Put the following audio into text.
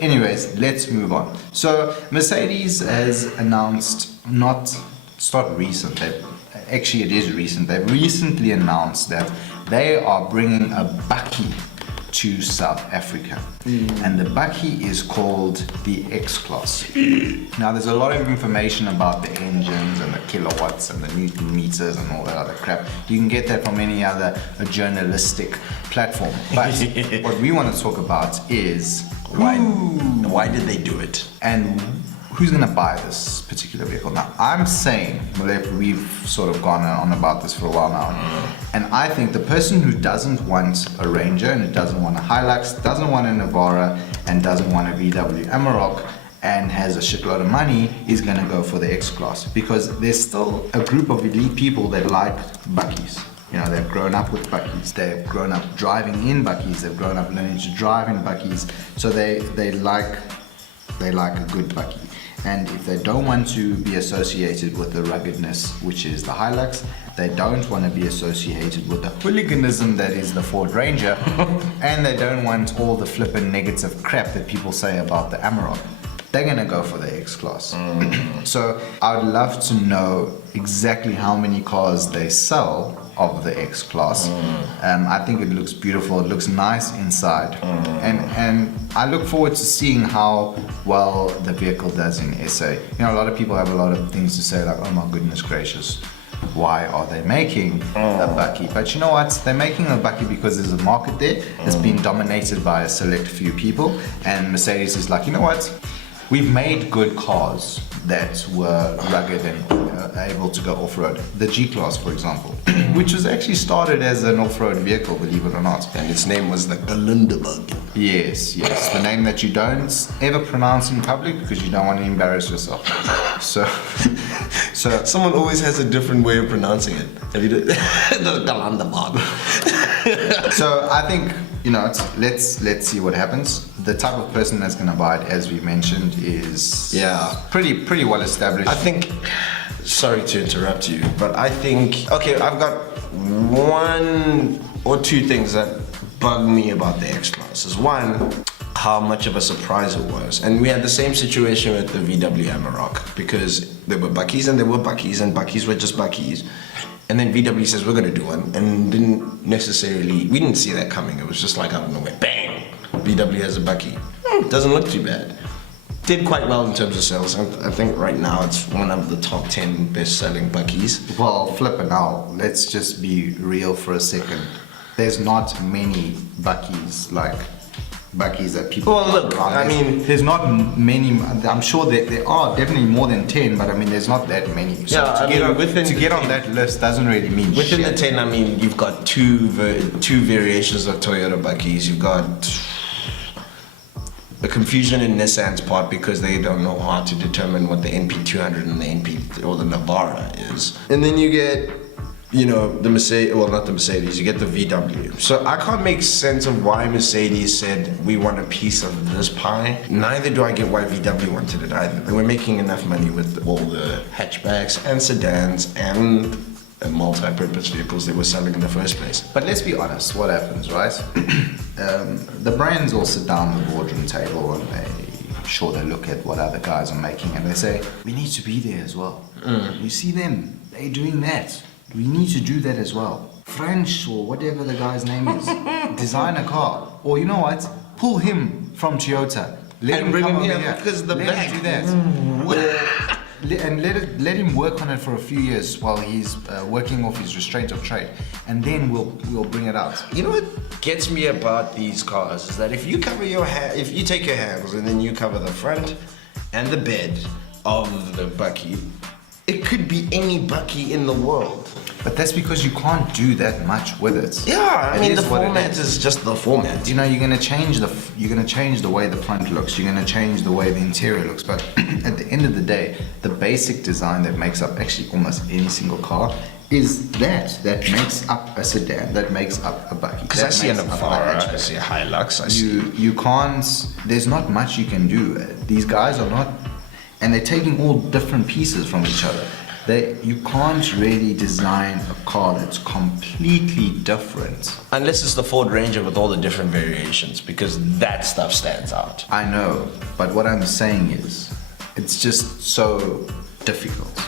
Anyways, let's move on. So Mercedes has announced, it's not recent, actually it is recent, they've recently announced that they are bringing a Bakkie to South Africa. And the Bakkie is called the X Class. Now there's a lot of information about the engines and the kilowatts and the Newton meters and all that other crap. You can get that from any other journalistic platform. But what we want to talk about is why did they do it? And who's going to buy this particular vehicle? Now, I'm saying, we've sort of gone on about this for a while now, and I think the person who doesn't want a Ranger and who doesn't want a Hilux, doesn't want a Navara, and doesn't want a VW Amarok, and has a shitload of money, is going to go for the X Class, because there's still a group of elite people that like Bakkies. You know, they've grown up with Bakkies, they've grown up driving in Bakkies, they've grown up learning to drive in Bakkies, so they like a good Bakkie. And if they don't want to be associated with the ruggedness, which is the Hilux, they don't want to be associated with the hooliganism that is the Ford Ranger, and they don't want all the flippin' negative crap that people say about the Amarok, they're gonna go for the X Class. So I would love to know exactly how many cars they sell of the X Class. I think it looks beautiful, it looks nice inside, and I look forward to seeing how well the vehicle does in SA. You know, a lot of people have a lot of things to say, like, oh my goodness gracious, why are they making a Bakkie? But you know what, they're making a Bakkie because there's a market there that's been dominated by a select few people, and Mercedes is like, you know what, we've made good cars that were rugged and able to go off-road. The G Class, for example, which was actually started as an off-road vehicle, believe it or not. And its name was the Galundabug. Yes, the name that you don't ever pronounce in public because you don't want to embarrass yourself. So someone always has a different way of pronouncing it. Have you done the Galundabug? So I think, you know, let's see what happens. The type of person that's going to buy it, as we mentioned, is pretty well established. I think, sorry to interrupt you, but I think, okay, I've got one or two things that bug me about the X Class. Is one, how much of a surprise it was. And we had the same situation with the VW Amarok, because there were Bakkies and there were Bakkies, and Bakkies were just Bakkies. And then VW says, we're gonna do one, and we didn't see that coming. It was just like out of nowhere, bang! VW has a Bakkie. Doesn't look too bad. Did quite well in terms of sales. I think right now it's one of the top 10 best-selling Bakkies. Well, flippin' out, let's just be real for a second. There's not many Bakkies that people... Well, look, I mean... There's not many, I'm sure that there are definitely more than 10, but I mean, there's not that many. So to get on that list doesn't really mean within shit. the 10, I mean, you've got two variations of Toyota Bakkies. You've got the confusion in Nissan's part because they don't know how to determine what the NP200 and the NP or the Navara is. And then you get, you know, the Mercedes, well, not the Mercedes, you get the VW. So I can't make sense of why Mercedes said we want a piece of this pie. Neither do I get why VW wanted it either. They were making enough money with all the hatchbacks and sedans and multi-purpose vehicles they were selling in the first place. But let's be honest, what happens, right? The brands all sit down at the boardroom table and they look at what other guys are making and they say, we need to be there as well. You see them, they're doing that. We need to do that as well. French or whatever the guy's name is, design a car. Or you know what, pull him from Toyota. Let him bring come him over here because of the let back. him do that. And let him work on it for a few years while he's working off his restraint of trade, and then we'll bring it out. You know what gets me about these cars is that if you cover if you take your hands and then you cover the front and the bed of the Bakkie, it could be any Bakkie in the world. But that's because you can't do that much with it. Yeah, I mean the format is just the format. You know, you're gonna change the way the front looks. You're gonna change the way the interior looks. But at the end of the day, the basic design that makes up actually almost any single car is that makes up a sedan, that makes up a Bakkie. Because I see a Navara, I see a Hilux, you can't. There's not much you can do. These guys are not, and they're taking all different pieces from each other. You can't really design a car that's completely different. Unless it's the Ford Ranger with all the different variations, because that stuff stands out. I know, but what I'm saying is, it's just so difficult.